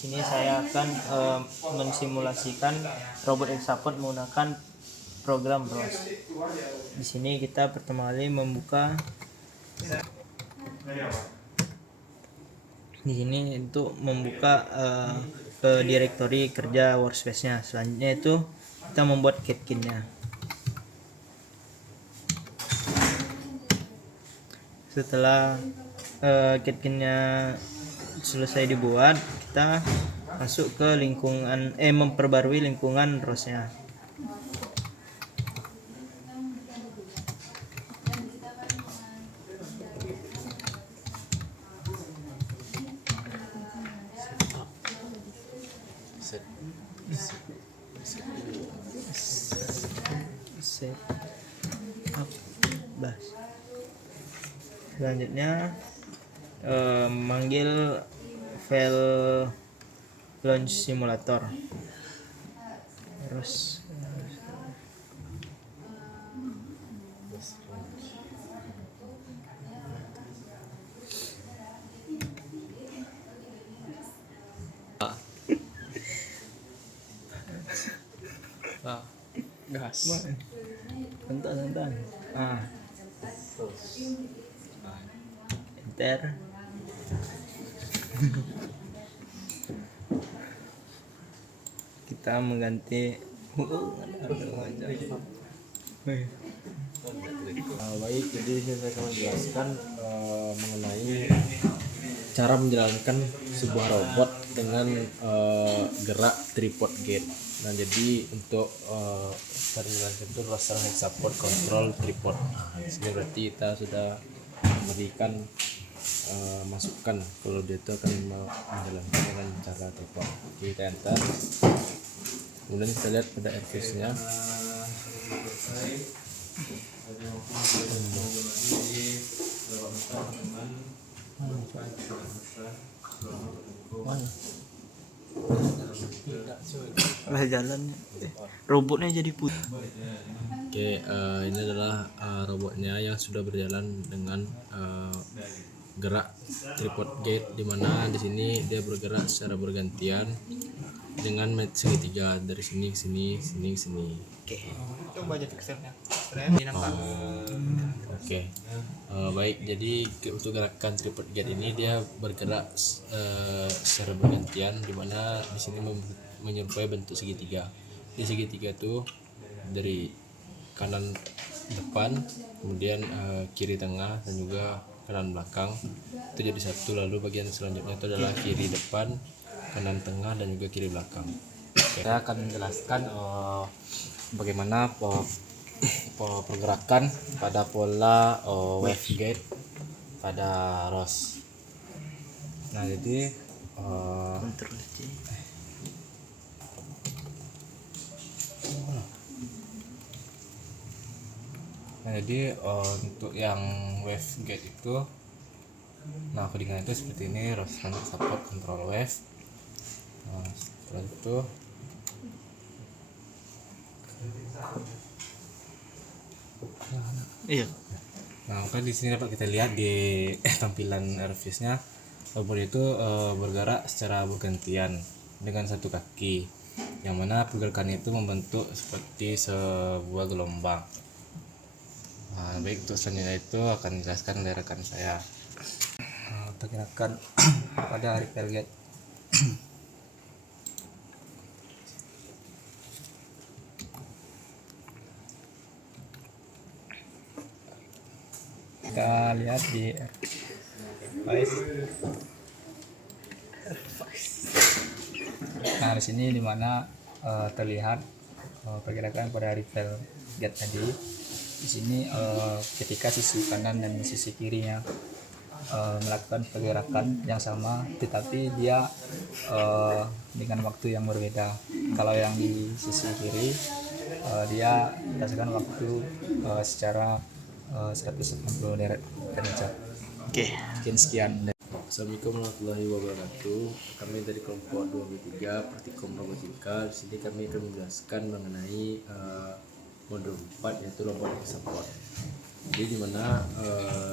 Sini saya akan mensimulasikan robot Hexapod menggunakan program ROS. Di sini kita pertama kali membuka di sini untuk membuka ke direktori kerja workspace-nya. Selanjutnya itu kita membuat catkin-nya. Setelah catkin-nya selesai dibuat, kita masuk ke lingkungan memperbarui lingkungan ROS-nya. Set up bus. Selanjutnya manggil file launch simulator. Terus gas. Santai. Enter. Kita mengganti Baik, jadi saya akan menjelaskan mengenai cara menjalankan sebuah robot dengan gerak tripod gate. Nah, jadi untuk cara menjalankan itu raster Hexapod control tripod. Nah, di sini berarti kita sudah memberikan masukan kalau dia itu akan menjalankan dengan cara tripod. Jadi kita enter. Kemudian kita lihat pada interface-nya. lah jalan robotnya jadi putih. Oke, ini adalah robotnya yang sudah berjalan dengan gerak tripod gate, di mana di sini dia bergerak secara bergantian dengan menit segitiga dari sini ke sini, sini ke sini. Oke. Coba aja fixernya. Oke. Baik, jadi untuk gerakan tripod gate ini dia bergerak secara bergantian, di mana di sini menyerupai bentuk segitiga. Di segitiga itu dari kanan depan, kemudian kiri tengah, dan juga kanan belakang itu jadi satu. Lalu bagian selanjutnya itu adalah kiri depan, kanan tengah, dan juga kiri belakang. Saya akan menjelaskan bagaimana pergerakan pada pola wavegate pada ROS. Nah, jadi Ctrl C. untuk yang wavegate itu, nah codingan itu seperti ini, ROS support control wave. Nah, setelah itu Iya. nah maka di sini dapat kita lihat di tampilan interface-nya, robot itu bergerak secara bergantian dengan satu kaki, yang mana pergerakan itu membentuk seperti sebuah gelombang. Nah, baik, untuk selanjutnya itu akan dijelaskan oleh rekan saya. Untuk gerakan pada repair gate. Kita lihat di nah di sini dimana terlihat pergerakan pada repair gate tadi. Di sini ketika sisi kanan dan sisi kirinya melakukan pergerakan yang sama, tetapi dia dengan waktu yang berbeda. Kalau yang di sisi kiri dia berdasarkan waktu secara 180 derajat. Oke. Sekian. Assalamualaikum warahmatullahi wabarakatuh. Kami dari kelompok 2B3 Praktikum Robotika. Di sini kami akan menjelaskan mengenai modul 4, yaitu robot Hexapod. Jadi dimana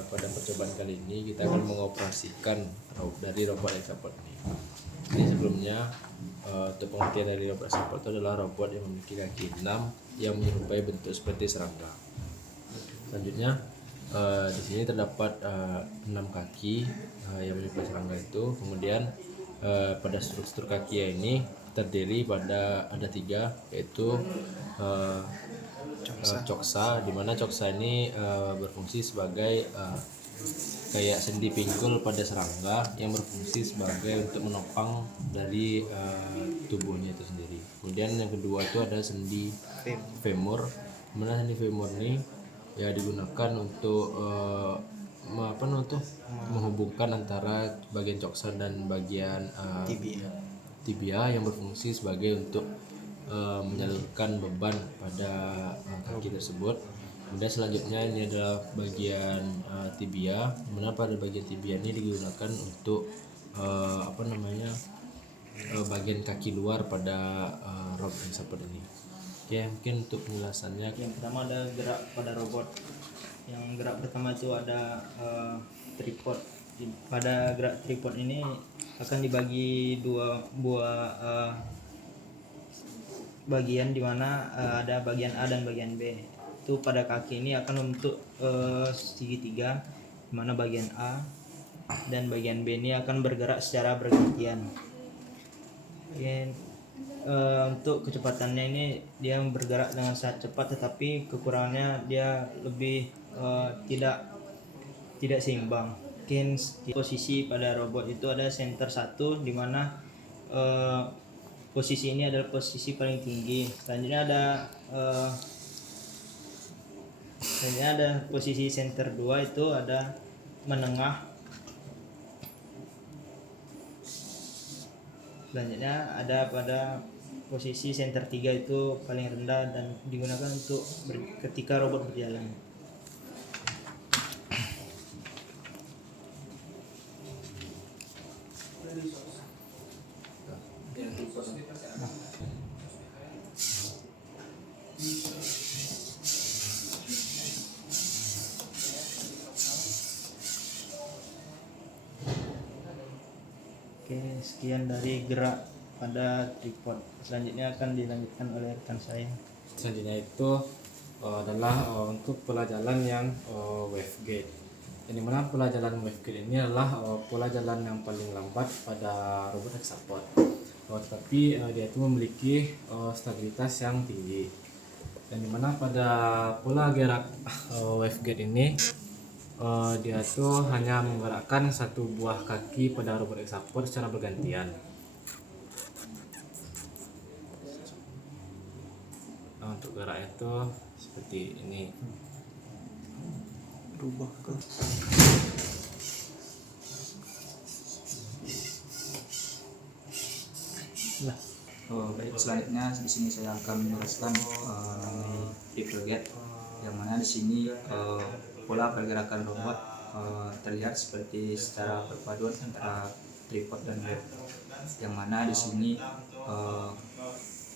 pada percobaan kali ini kita akan mengoperasikan dari robot Hexapod ini. Jadi sebelumnya untuk pengertian dari robot support itu adalah robot yang memiliki kaki 6 yang menyerupai bentuk seperti serangga. Selanjutnya di sini terdapat 6 kaki yang menyerupai serangga itu. Kemudian pada struktur kaki ini terdiri pada ada 3, yaitu coksa, di mana coksa ini berfungsi sebagai kayak sendi pinggul pada serangga yang berfungsi sebagai untuk menopang dari tubuhnya itu sendiri. Kemudian yang kedua itu ada sendi femur, mana sendi femur ini ya digunakan untuk untuk menghubungkan antara bagian coksa dan bagian tibia yang berfungsi sebagai untuk menyalurkan beban pada kaki tersebut. Kemudian selanjutnya ini adalah bagian tibia, mana pada bagian tibia ini digunakan untuk bagian kaki luar pada robot yang support ini. Oke, mungkin untuk penjelasannya Yang pertama ada gerak pada robot. Yang gerak pertama itu ada tripod. Pada gerak tripod ini akan dibagi dua buah bagian, di mana ada bagian A dan bagian B. Itu pada kaki ini akan membentuk segitiga, di mana bagian A dan bagian B ini akan bergerak secara bergantian. Untuk kecepatannya ini dia bergerak dengan sangat cepat, tetapi kekurangannya dia lebih tidak seimbang. Mungkin posisi pada robot itu ada center 1, di mana posisi ini adalah posisi paling tinggi. Selanjutnya ada posisi center 2, itu ada menengah. Selanjutnya ada pada posisi center 3, itu paling rendah dan digunakan untuk ketika robot berjalan. Oke, sekian dari gerak pada tripod. Selanjutnya akan dilanjutkan oleh rekan saya. Selanjutnya itu adalah untuk pola jalan yang wavegate. Yang dimana pola jalan wavegate ini adalah pola jalan yang paling lambat pada robot hexapod. Tetapi dia itu memiliki stabilitas yang tinggi. Dan dimana pada pola gerak wavegate ini dia tuh hanya menggerakkan satu buah kaki pada robot hexapod secara bergantian. Untuk geraknya itu seperti ini. Rubah ke Baik, selanjutnya di sini saya akan menjelaskan mengenai Hypergate, yang mana di sini pola pergerakan robot terlihat seperti secara perpaduan antara tripod dan wave, yang mana di sini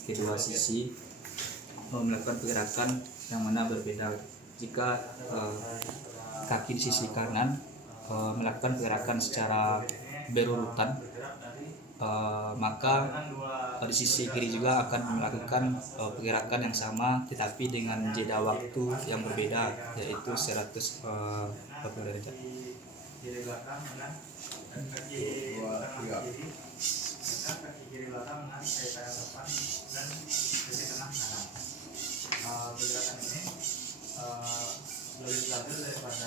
kedua sisi melakukan pergerakan yang mana berbeda. Jika kaki di sisi kanan melakukan pergerakan secara berurutan, maka di sisi kiri juga akan melakukan pergerakan yang sama tetapi dengan jeda waktu yang berbeda, yaitu 140 derajat. Pergerakan ini lebih teratur daripada